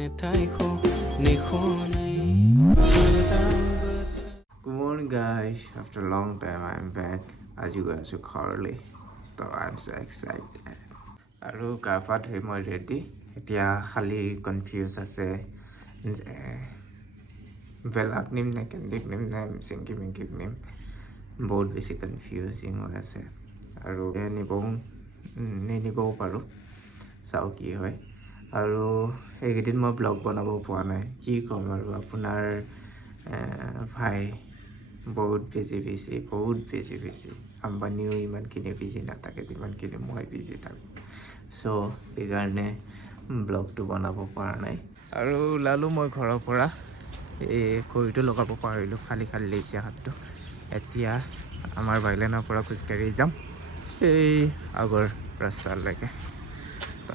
Good morning, guys. After a long time, I'm back. As you guys are currently, so I'm so excited. আৰু কাফাত হৈ মই ready এতিয়া খালি confuse আছে যে বেলাক নিম নে কেন্দিক নিম নে চিংকি মিংকিক নিম বহুত বেছি কনফিউজিং হৈ আছে আৰু নিনিবও পাৰোঁ চাওঁ কি হয় আৰু এইকেইদিন মই ব্লগ বনাব পোৱা নাই কি ক'ম আৰু আপোনাৰ ভাই বহুত বিজি আম্বানীও ইমানখিনি বিজি নাথাকে যিমানখিনি মই বিজি থাকোঁ চ' সেইকাৰণে ব্লগটো বনাব পৰা নাই আৰু ওলালোঁ মই ঘৰৰ পৰা এই খৰিটো লগাব পাৰিলোঁ খালী লাগিছে হাতটো এতিয়া আমাৰ বাইলেনৰ পৰা খোজকাঢ়ি যাম এই আগৰ ৰাস্তালৈকে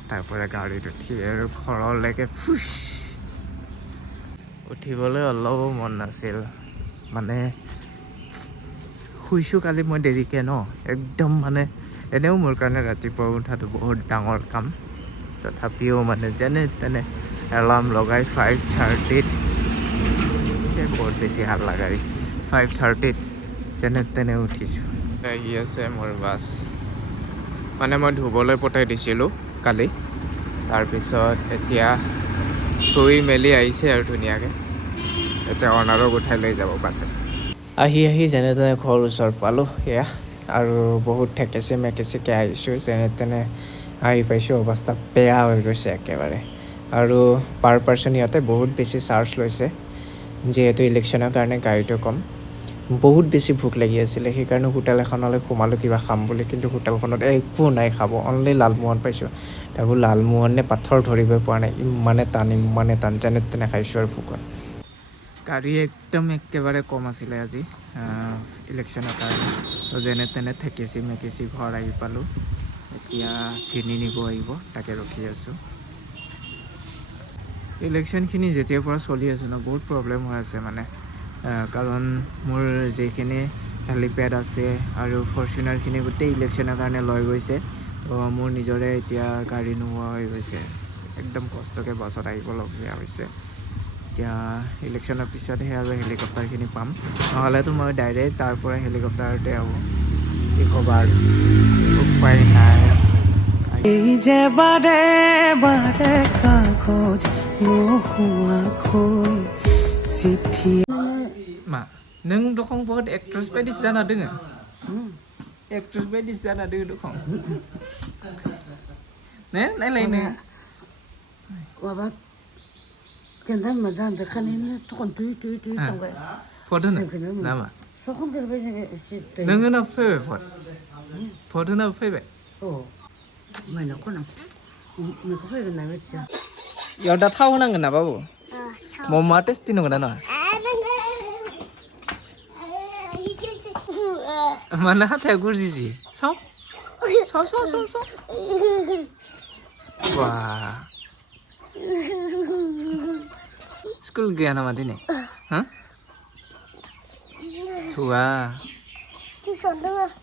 তাৰ পৰা গাড়ীত উঠি আৰু ঘৰলৈকে উঠিবলৈ অলপো মন নাছিল মানে শুইছোঁ কালি মই দেৰিকৈ ন একদম মানে এনেও মোৰ কাৰণে ৰাতিপুৱা উঠাটো বহুত ডাঙৰ কাম তথাপিও মানে যেনে তেনে এলাৰ্ম লগাই 5:30 বহুত বেছি ভাল লাগাৰি 5:30 যেনে তেনে উঠিছোঁ আহি আছে মোৰ বাছ মানে মই ধুবলৈ পঠাই দিছিলোঁ কালি তাৰপিছত এতিয়া ধুই মেলি আহিছে আৰু ধুনীয়াকৈ এতিয়া অনাৰক উঠাই লৈ যাব বাছে আহি যেনে তেনে ঘৰ ওচৰ পালোঁ এয়া আৰু বহুত মেকেচিকৈ আহিছোঁ যেনে তেনে আহি পাইছোঁ অৱস্থা বেয়া হৈ গৈছে একেবাৰে আৰু পাৰ পাৰ্চন ইয়াতে বহুত বেছি চাৰ্জ লৈছে যিহেতু ইলেকশ্যনৰ কাৰণে গাড়ীটো কম বহুত বেছি ভোক লাগি আছিলে সেইকাৰণে হোটেল এখনলৈ সোমালোঁ কিবা খাম বুলি কিন্তু হোটেলখনত একো নাই খাব অনলি লালমোহন পাইছোঁ তাকো লালমোহনে পাথৰ ধৰিবই পৰা নাই ইমানে টান যেনে তেনে খাইছোঁ আৰু ভোকত গাড়ী একদম একেবাৰে কম আছিলে আজি ইলেকশ্যনৰ কাৰণে তো যেনে তেনে মেকেচি ঘৰ আহি পালোঁ এতিয়া কিনি নিব আহিব তাকে ৰখি আছোঁ ইলেকশ্যনখিনি যেতিয়াৰ পৰা চলি আছোঁ ন বহুত প্ৰব্লেম হৈ আছে মানে কাৰণ মোৰ যিখিনি হেলিপেড আছে আৰু ফৰ্চুনাৰখিনি গোটেই ইলেকশ্যনৰ কাৰণে লৈ গৈছে তো মোৰ নিজৰে এতিয়া গাড়ী নোহোৱা হৈ গৈছে একদম কষ্টকৈ বাছত আহিবলগীয়া হৈছে এতিয়া ইলেকশ্যনৰ পিছতহে আৰু হেলিকপ্টাৰখিনি পাম নহ'লেতো মই ডাইৰেক্ট তাৰ পৰা হেলিকপ্টাৰতে আহোঁ কি ক'বা আৰু উপায় নাই এই যে বাৰে কাগজ নোহোৱাকৈ চিঠি मा नों दखं बहुत एक्ट्रेस बायदिसो जाना दोङो एक्ट्रेस बायदिसो जाना दोङो दखं ने नायलाय नो माबा केन्दान मोजां देखानायनो दखान तुइ थांबाय फट होनो नामा सखन देरबाय जोङो एसे नों होना फैबाय फट होना फैबाय औ माइनाव खना नोंखौ फैगोन होनना मिथिया याव दा थाव होनांगोन ना बाबु ममा टेस्टि नंगौना नङा mana hathaya gurjiji saw wah school gaya nama dini hah chua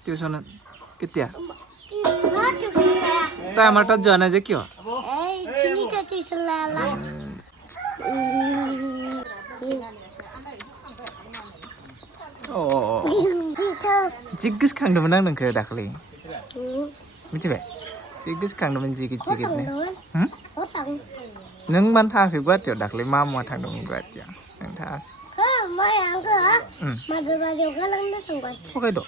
tuition ketia ta amar tat joa na je kyo जिग्गोस खांदोंमोन आं नोंखौ दाखालि मिथिबाय जिग्गोस खांदोंमोन जिगितनो नों मानो थाङाखै गुवाहाटियाव दाखालि मा थांदोंमोन गुवाहाटियाव नों थाङासै थगायद'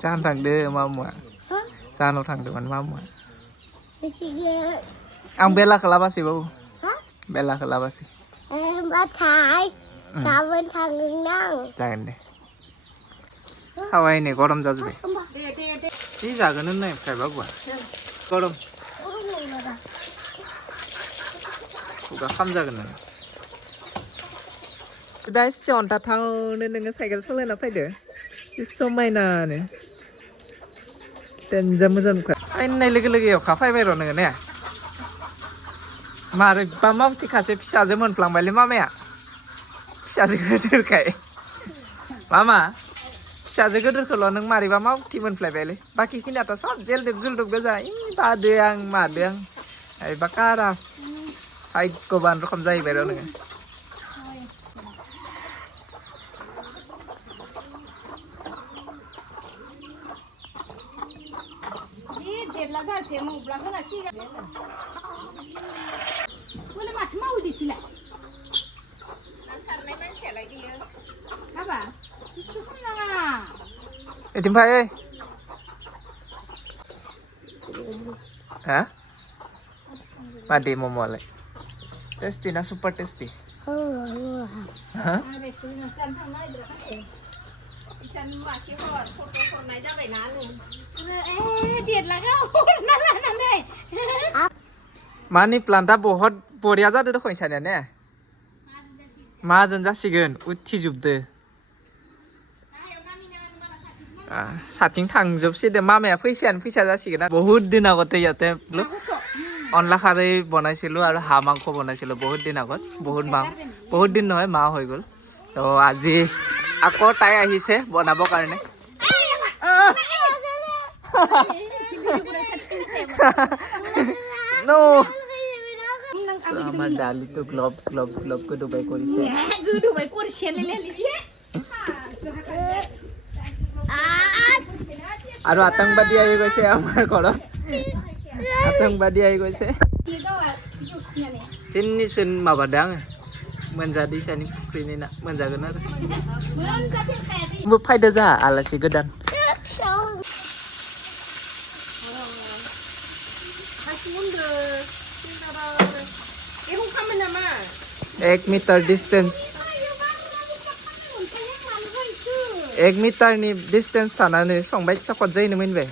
जाहानो थांदो मामुआ जाहानाव थांदोंमोन मामुआ आं बेलाखौ लाबासै बाबु बेलाखौ लाबासै गाबोन थांगोन आं जागोन दे हावायनो गरम जाजोब्बाय जि जागोन होननाय ओमफ्राय बाबुआ गरम खुगा खाम जागोन नों दा एसे अन्थाथावनो नोङो साइकेल सालायना फैदो समायनानो देनजार मोजां नुखा फैनाय लोगो लोगो अखा फैबाय र' नोङो ने मारैबा मावथिखासे फिसाजो मोनफ्लांबायलै मामाया फिसाजो गोदोरखाय मामा फिसाजो गोदोरखौल' नों मारैबा मावथि मोनफ्लायबायलै बाखिखिनियाथ' सब जेलदेब जुलदेब गोजा बादो आं मादो आं ไอ้บักก้าดาไอ้กบานรคำใจไปแล้วหนึ่ง ला जाते मग ब्लॉगला अशी कोणी माछ मावली चिला ना सारनाय मानसियालाय बियो हाबा इस्तो खालामा Tim Phai ơi. Hả? Mà đi momo lại. Tasty na super tasty. Hả? Restaurant सान थांनाय द्रा इसान मासे हर फटो हरनाय जाबाय ना नु ए देरलागा हरना लानानै Mani planta बहुत बढ़िया जादों दखो इसानिया ने माजों जासिगोन उथिजोबदो साथिं थांजोबसिदो मामाया फैसायानो फैसा जासिगोन बहुत दिन আগতে ইয়াতে অনলা খাरै বনাইছিলো আৰু হাঁহ মাংস বনাইছিলো বহুত দিন আগত বহুত দিন নহয় মাহ হৈ গ'ল তো আজি আকৌ তাই আহিছে বনাব কাৰণে নো আমাৰ ডালিটো গ্লব গ্লব গ্লব গোদুবাই কৰিছে गोदौबाय करसे लेलेलि আৰু আতংবাদী আহি গৈছে আমাৰ ঘৰত आतंकबादी आइ গৈছে तिननिसिन माबादों आङो मोनजादो सानि फुख्रिनि ना मोनजागोन आरो फायदो जा आलासि गोदान एक मीटर डिस्टेंस 1 मिटारनि डिस्टेंस थानानै संबाय चकत जायनो मोनबाय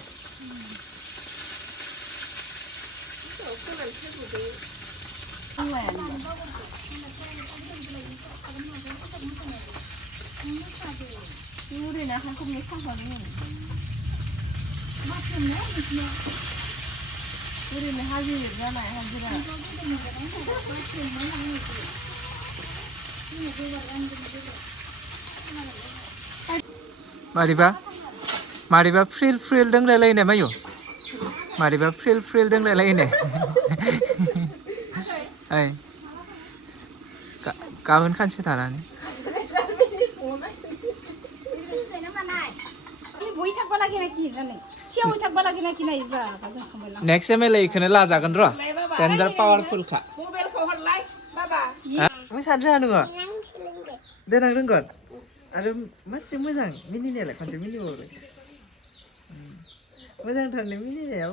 मारिबा फ्रिल फ्रिल दोंलायलायनाय मायो मारिबा फ्रिल फ्रिल दोंलायलायनाय ओइ गाबोन खानसे थानानै नेक्स्ट एमएलए इखौनो लाजागोन र' डेन्जार पावारफुल खा मा साननो नोङो देनां रोंगोन आरो मासे मोजां मिनिनायालाय खनसे मिनिबावलाय मोजांथारनो मिनिनाया